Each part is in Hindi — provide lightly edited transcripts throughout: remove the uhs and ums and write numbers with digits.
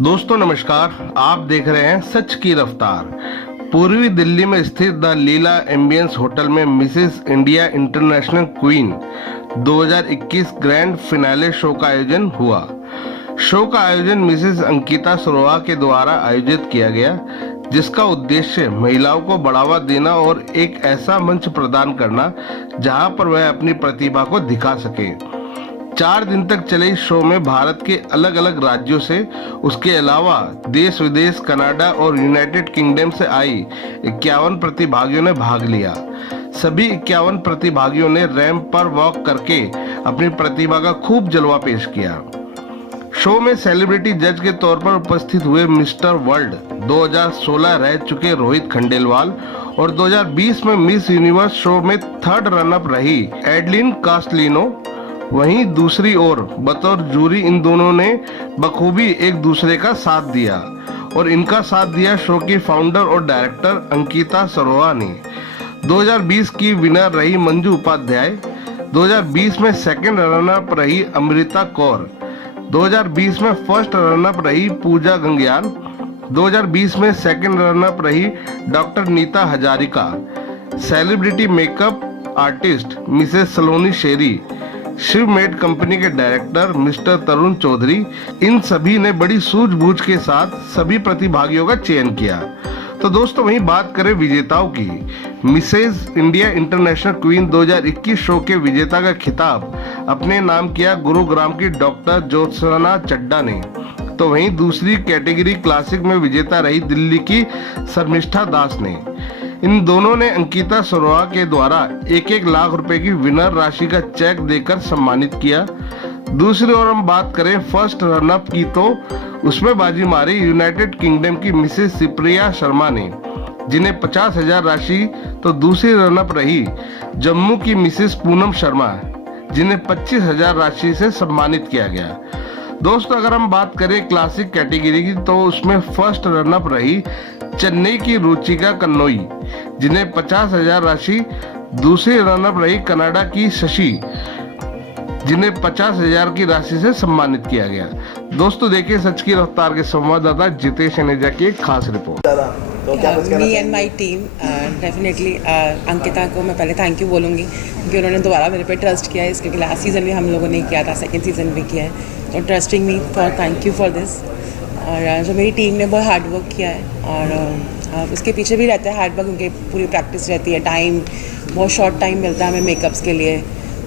दोस्तों नमस्कार, आप देख रहे हैं सच की रफ्तार। पूर्वी दिल्ली में स्थित द लीला एम्बियंस होटल में Mrs India International Queen 2021 grand finale show का आयोजन हुआ। शो का आयोजन मिसेस अंकिता सरोहा के द्वारा आयोजित किया गया, जिसका उद्देश्य महिलाओं को बढ़ावा देना और एक ऐसा मंच प्रदान करना जहां पर वह अपनी प्रतिभा को दिखा सके। 4 दिन तक चले इस शो में भारत के अलग अलग राज्यों से, उसके अलावा देश विदेश, कनाडा और यूनाइटेड किंगडम से आई 51 प्रतिभागियों ने भाग लिया। सभी 51 प्रतिभागियों ने रैंप पर वॉक करके अपनी प्रतिभा का खूब जलवा पेश किया। शो में सेलिब्रिटी जज के तौर पर उपस्थित हुए मिस्टर वर्ल्ड 2016 रह चुके रोहित खंडेलवाल और 2020 में मिस यूनिवर्स शो में 3rd रनअप रही एडलिन कास्टलिनो। वहीं दूसरी ओर बतौर जूरी इन दोनों ने बखूबी एक दूसरे का साथ दिया और इनका साथ दिया शो की फाउंडर और डायरेक्टर अंकिता सरोहा ने। 2020 की विनर रही मंजू उपाध्याय, 2020 में 2nd रनअप रही अमृता कौर, 2020 में 1st रनअप रही पूजा गंगयाल, 2020 में 2nd रनअप रही doctor Neeta Hazarika. Celebrity makeup artist missus Saloni Sheri, Shiv made company के डायरेक्टर मिस्टर तरुण चौधरी, इन सभी ने बड़ी सूझबूझ के साथ सभी प्रतिभागियों का चयन किया। तो दोस्तों वहीं बात करें विजेताओं की, Mrs India International Queen 2021 show के विजेता का खिताब अपने नाम किया गुरुग्राम की डॉक्टर ज्योत्सना चड्डा ने। तो वहीं दूसरी कैटेगरी क्लासिक में विजेता रही दिल्ली की शर्मिष्ठा दास ने। इन दोनों ने अंकिता सरोहा के द्वारा 1-1 लाख रुपए की विनर राशि का चेक देकर सम्मानित किया। दूसरी ओर हम बात करें 1st रनअप की, तो उसमें बाजी मारी यूनाइटेड किंगडम की मिसेस सिप्रिया शर्मा ने, जिन्हें 50,000 राशि, तो दूसरी रनअप रही जम्मू की मिसेस पूनम शर्मा, जिन्हें 25,000 राशि से सम्मानित किया गया। दोस्तों अगर हम बात करें क्लासिक कैटेगरी की, तो उसमें 1st रनअप रही चेन्नई की रुचिका कन्नोई, जिन्हें 50,000 राशि, दूसरी रनअप रही कनाडा की शशि, जिन्हें 50,000 की राशि से सम्मानित किया गया। दोस्तों देखिए सच की रफ्तार के संवाददाता जितेश अनेजा की एक खास report. Me and my team definitely Ankita को मैं पहले थैंक यू बोलूँगी, क्योंकि उन्होंने दोबारा मेरे पे ट्रस्ट किया है, क्योंकि लास्ट सीज़न भी हम लोगों ने किया था, 2nd सीज़न भी किया है, तो trusting me for thank you for this. और जो मेरी टीम ने बहुत हार्ड वर्क किया है और उसके पीछे भी रहता है हार्ड वर्क, क्योंकि पूरी प्रैक्टिस रहती है, टाइम बहुत शॉर्ट टाइम मिलता है हमें मेकअप्स के लिए,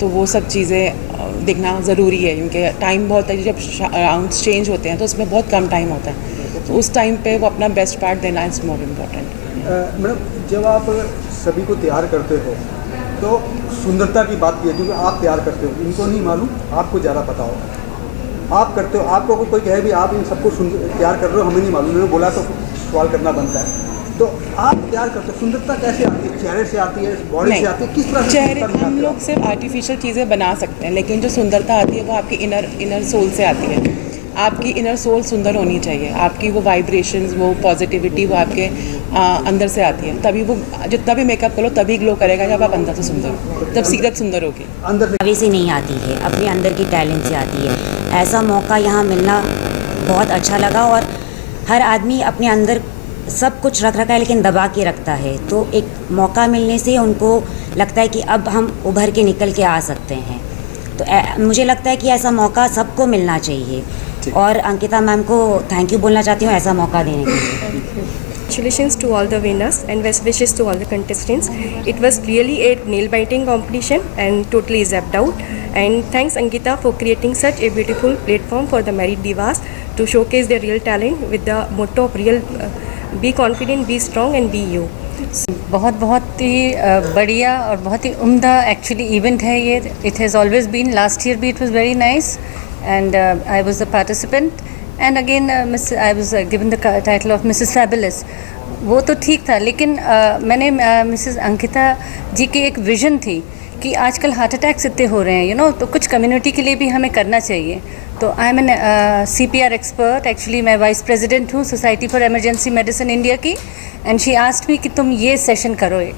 तो वो सब चीज़ें देखना ज़रूरी है, क्योंकि टाइम बहुत है, जब राउंड्स चेंज होते हैं तो उसमें बहुत कम टाइम होता है, तो उस टाइम पे वो अपना बेस्ट पार्ट देना इज़ मोर इम्पोर्टेंट। मैडम जब आप सभी को तैयार करते हो तो सुंदरता की बात की है, क्योंकि आप तैयार करते हो, इनको नहीं मालूम, आपको ज़्यादा पता होगा, आप करते हो। आपको कोई कहे भी आप इन सबको तैयार कर रहे हो, हमें नहीं मालूम, उन्होंने बोला तो सवाल करना बनता है, तो आप तैयार करते हो। सुंदरता कैसे आती है? चेहरे से आती है, बॉडी से आती है, किस तरह से? चेहरे हम लोग सिर्फ आर्टिफिशियल चीज़ें बना सकते हैं, लेकिन जो सुंदरता आती है वो आपकी इनर सोल से आती है। आपकी इनर सोल सुंदर होनी चाहिए, आपकी वो वाइब्रेशंस, वो पॉजिटिविटी वो आपके अंदर से आती है, तभी वो जितना भी मेकअप करो तभी ग्लो करेगा जब आप अंदर से सुंदर हो, जब सीरत सुंदर होगी। अंदर से नहीं आती है, अपने अंदर की टैलेंट से आती है। ऐसा मौका यहाँ मिलना बहुत अच्छा लगा, और हर आदमी अपने अंदर सब कुछ रख रखा है लेकिन दबा के रखता है, तो एक मौका मिलने से उनको लगता है कि अब हम उभर के निकल के आ सकते हैं। तो मुझे लगता है कि ऐसा मौका सबको मिलना चाहिए, और अंकिता मैम को थैंक यू बोलना चाहती हूँ ऐसा मौका देने के लिए। Congratulations to all the winners and best wishes to all the contestants. It was really a nail-biting competition and totally zapped out. And thanks Ankita for creating such a beautiful platform for the married divas to showcase their real talent with the motto of real be confident, be strong and be you. बहुत ही बढ़िया और बहुत ही उम्दा एक्चुअली इवेंट है ये। It has always been, last year भी it was very nice and I was the participant and again I was given the title of missus fabulous. वो तो ठीक था, लेकिन मैंने मिसेस अंकिता जी की एक विज़न थी कि आजकल हार्ट अटैक्स इतने हो रहे हैं तो कुछ कम्युनिटी के लिए भी हमें करना चाहिए। तो I am an CPR expert, actually मैं वाइस प्रेसिडेंट हूँ society for emergency medicine India की, एंड शी आस्क्ड मी कि तुम ये सेशन करो एक,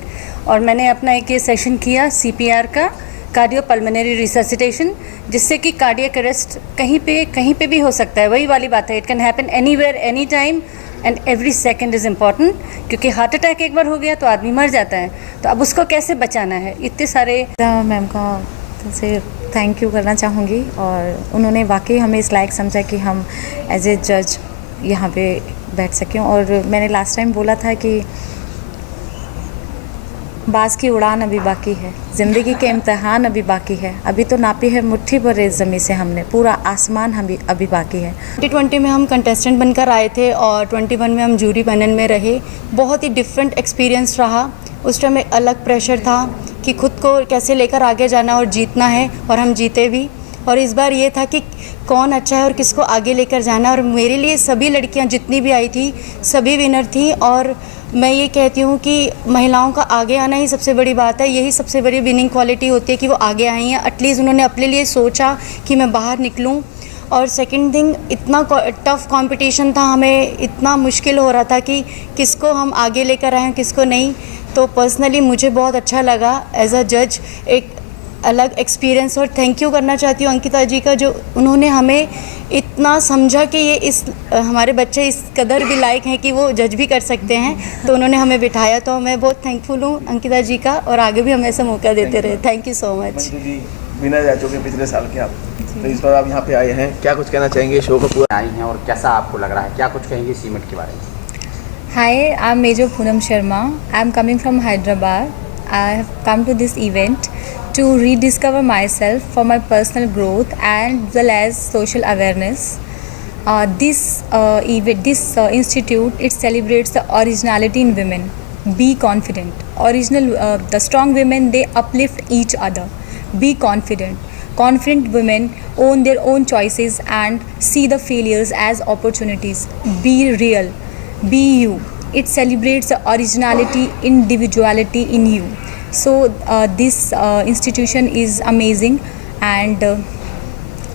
और मैंने अपना एक ये सेशन किया CPR का, कार्डियोपल्मोनरी रिससिटेशन, जिससे कि कार्डियक अरेस्ट कहीं पे भी हो सकता है। वही वाली बात है, it can happen anywhere any time and every second is important, क्योंकि हार्ट अटैक एक बार हो गया तो आदमी मर जाता है, तो अब उसको कैसे बचाना है। इतने सारे मैम का से थैंक यू करना चाहूँगी, और उन्होंने वाकई हमें इस लायक समझा कि हम एज ए जज यहाँ पे बैठ सकें। और मैंने लास्ट टाइम बोला था कि बाज़ की उड़ान अभी बाकी है, ज़िंदगी के इम्तहान अभी बाकी है, अभी तो नापी है मुट्ठी भर रेत ज़मीं से हमने, पूरा आसमान हम अभी बाकी है। 2020 में हम कंटेस्टेंट बनकर आए थे और 21 में हम जूरी पैनल में रहे। बहुत ही डिफरेंट एक्सपीरियंस रहा। उस टाइम एक अलग प्रेशर था कि खुद को कैसे लेकर आगे जाना और जीतना है, और हम जीते भी। और इस बार ये था कि कौन अच्छा है और किसको आगे लेकर जाना, और मेरे लिए सभी लड़कियां जितनी भी आई थी सभी विनर थी। और मैं ये कहती हूँ कि महिलाओं का आगे आना ही सबसे बड़ी बात है, यही सबसे बड़ी विनिंग क्वालिटी होती है कि वो आगे आई हैं। एटलीस्ट उन्होंने अपने लिए सोचा कि मैं बाहर निकलूँ। और सेकंड थिंग, इतना टफ़ कंपटीशन था, हमें इतना मुश्किल हो रहा था कि किसको हम आगे लेकर आएँ किसको नहीं। तो पर्सनली मुझे बहुत अच्छा लगा एज अ जज, एक अलग एक्सपीरियंस। और थैंक यू करना चाहती हूँ अंकिता जी का, जो उन्होंने हमें इतना समझा कि ये हमारे बच्चे इस कदर भी लायक हैं कि वो जज भी कर सकते हैं, तो उन्होंने हमें बिठाया। तो मैं बहुत थैंकफुल हूँ अंकिता जी का, और आगे भी हमें ऐसा मौका देते रहे। Thank you so much. Manju ji winner रह चुके पिछले साल के आप, तो इस बार आप यहाँ पे आए हैं, क्या कुछ कहना चाहेंगे शो को पूरा आई हैं और कैसा आपको लग रहा है, क्या कुछ कहेंगे इस इवेंट के बारे में? Hi, I'm Major Poonam Sharma. I'm coming from Hyderabad. I have come to this event to rediscover myself for my personal growth and well as social awareness. This institute, it celebrates the originality in women. Be confident. The strong women, they uplift each other. Be confident. Confident women own their own choices and see the failures as opportunities. Be real. Be you. It celebrates the originality, individuality in you. So this institution is amazing, and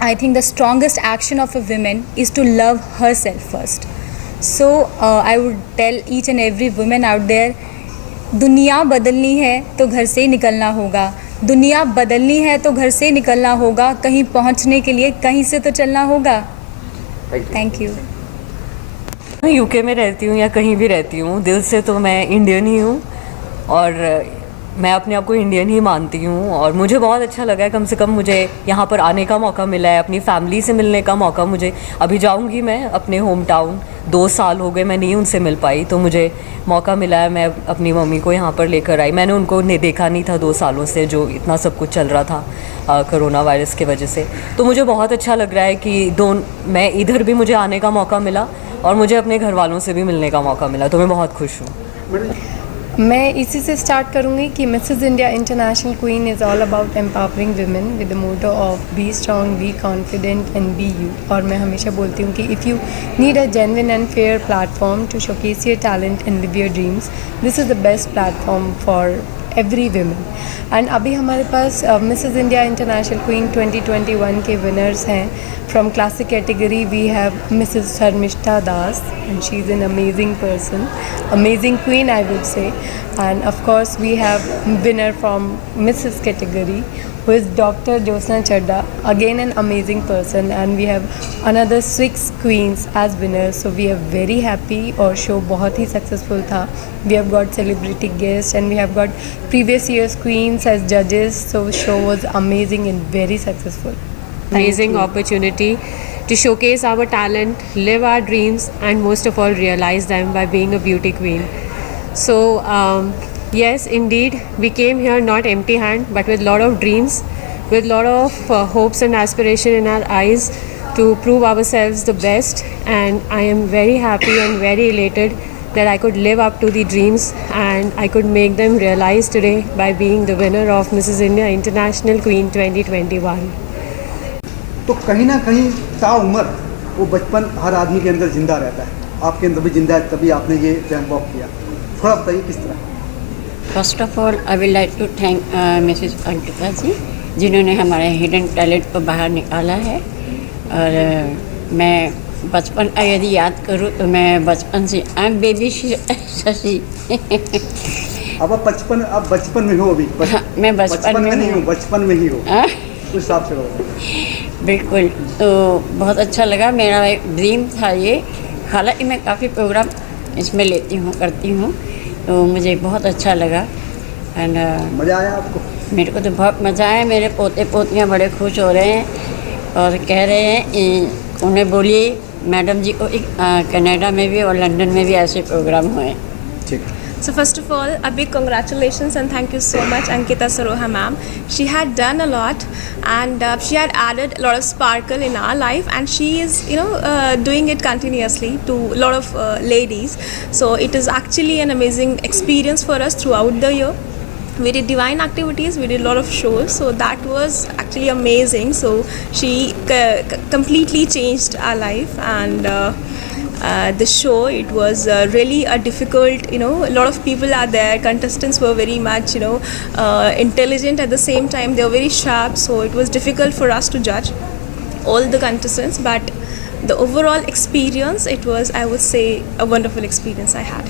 I think the strongest action of a woman is to love herself first. So I would tell each and every woman out there, दुनिया बदलनी है तो घर से ही निकलना होगा, दुनिया बदलनी है तो घर से ही निकलना होगा, कहीं पहुंचने के लिए कहीं से तो चलना होगा। Thank you. मैं यूके में रहती हूँ या कहीं भी रहती हूँ, दिल से तो मैं इंडियन ही हूँ, और मैं अपने आप को इंडियन ही मानती हूँ। और मुझे बहुत अच्छा लगा है, कम से कम मुझे यहाँ पर आने का मौका मिला है, अपनी फैमिली से मिलने का मौका। मुझे अभी जाऊँगी मैं अपने होम टाउन, 2 साल हो गए मैं नहीं उनसे मिल पाई, तो मुझे मौका मिला है, मैं अपनी मम्मी को यहाँ पर लेकर आई। मैंने उनको देखा नहीं था 2 सालों से, जो इतना सब कुछ चल रहा था कोरोना वायरस की वजह से। तो मुझे बहुत अच्छा लग रहा है कि मैं इधर भी मुझे आने का मौका मिला और मुझे अपने घर वालों से भी मिलने का मौका मिला, तो मैं बहुत खुश हूँ। मैं इसी से स्टार्ट करूँगी कि Mrs India International Queen is all about empowering women with the motto of be strong, be confident and be you. और मैं हमेशा बोलती हूँ कि if you need a genuine and fair platform to showcase your talent and live your dreams, this is the best platform for every women. And अभी हमारे पास मिसेस इंडिया इंटरनेशनल क्वीन 2021 के विनर्स हैं। From classic category we have Mrs. Sharmishta Das, and she's an amazing person, amazing queen I would say. And of course we have winner from Mrs. category, who is Dr. Josna Chadda, again an amazing person. And we have another 6 queens as winners, so we are very happy और show बहुत ही successful था. We have got celebrity guests and we have got previous year's queens as judges, so show was amazing and very successful. Amazing opportunity to showcase our talent, live our dreams, and most of all realize them by being a beauty queen. So yes, indeed, we came here not empty hand, but with lot of dreams, with lot of hopes and aspiration in our eyes to prove ourselves the best. And I am very happy and very elated that I could live up to the dreams and I could make them realize today by being the winner of Mrs. India International Queen 2021. तो कहीं ना कहीं ताउम्र वो बचपन हर आदमी के अंदर ज़िंदा रहता है, आपके अंदर भी ज़िंदा है, तभी आपने ये जैम वॉक किया। थोड़ा बताइए किस तरह। First of all I will like to thank missus Ankita ji, जिन्होंने हमारे हिडन टैलेंट को बाहर निकाला है। और मैं बचपन का यदि याद करूँ तो मैं बचपन से बेबी शशि अब आप बचपन में हो अभी हाँ, मैं बचपन में नहीं हूँ। हूँ, बचपन में ही हो हाँ? उस हिसाब से रहो। बिल्कुल, तो बहुत अच्छा लगा। मेरा एक ड्रीम था ये, हालांकि मैं काफ़ी प्रोग्राम इसमें लेती हूँ, करती हूँ, तो मुझे बहुत अच्छा लगा। एंड मज़ा आया आपको? मेरे को तो बहुत मज़ा आया। मेरे पोते पोतियाँ बड़े खुश हो रहे हैं और कह रहे हैं उन्हें बोलिए मैडम जी को कनाडा में भी और लंदन में भी ऐसे प्रोग्राम हुए। ठीक। So first of all, a big congratulations and thank you so much, Ankita Saroha ma'am. She had done a lot, and she had added a lot of sparkle in our life, and she is, doing it continuously to a lot of ladies. So it is actually an amazing experience for us throughout the year. We did divine activities, we did a lot of shows, so that was actually amazing. So she completely changed our life, and the show, it was really a difficult, a lot of people are there, contestants were very much intelligent, at the same time they were very sharp, so it was difficult for us to judge all the contestants, but the overall experience, it was, I would say, a wonderful experience I had.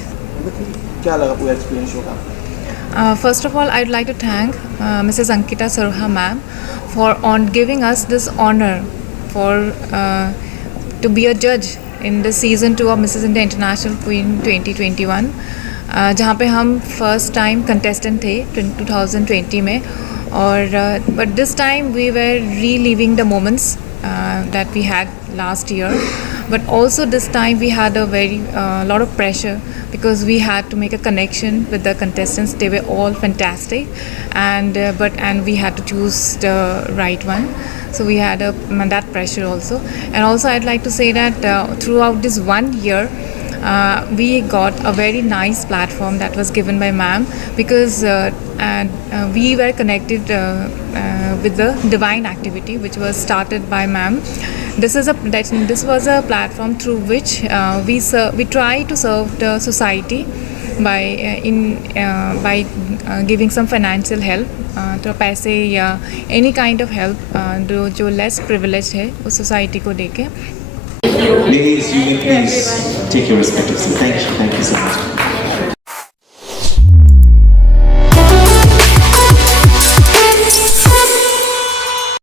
क्या लगा पूरा एक्सपीरियंस शो का? First of all, I'd like to thank Mrs. Ankita Saroha ma'am for giving us this honor to be a judge in the season 2 of Mrs. India International Queen 2021, जहाँ पे हम फर्स्ट टाइम कंटेस्टेंट थे 2020 में, और but this time we were reliving the moments that we had last year, but also this time we had a very lot of pressure because we had to make a connection with the contestants. They were all fantastic, and we had to choose the right one. So we had that pressure also. And also I'd like to say that throughout this 1 year, we got a very nice platform that was given by ma'am, because we were connected with the divine activity which was started by ma'am. This was a platform through which we try to serve the society by giving some financial help, तो पैसे या any kind of help जो less privileged है उस society को देके. Ladies, you may please take your respective seats. Thank you so much.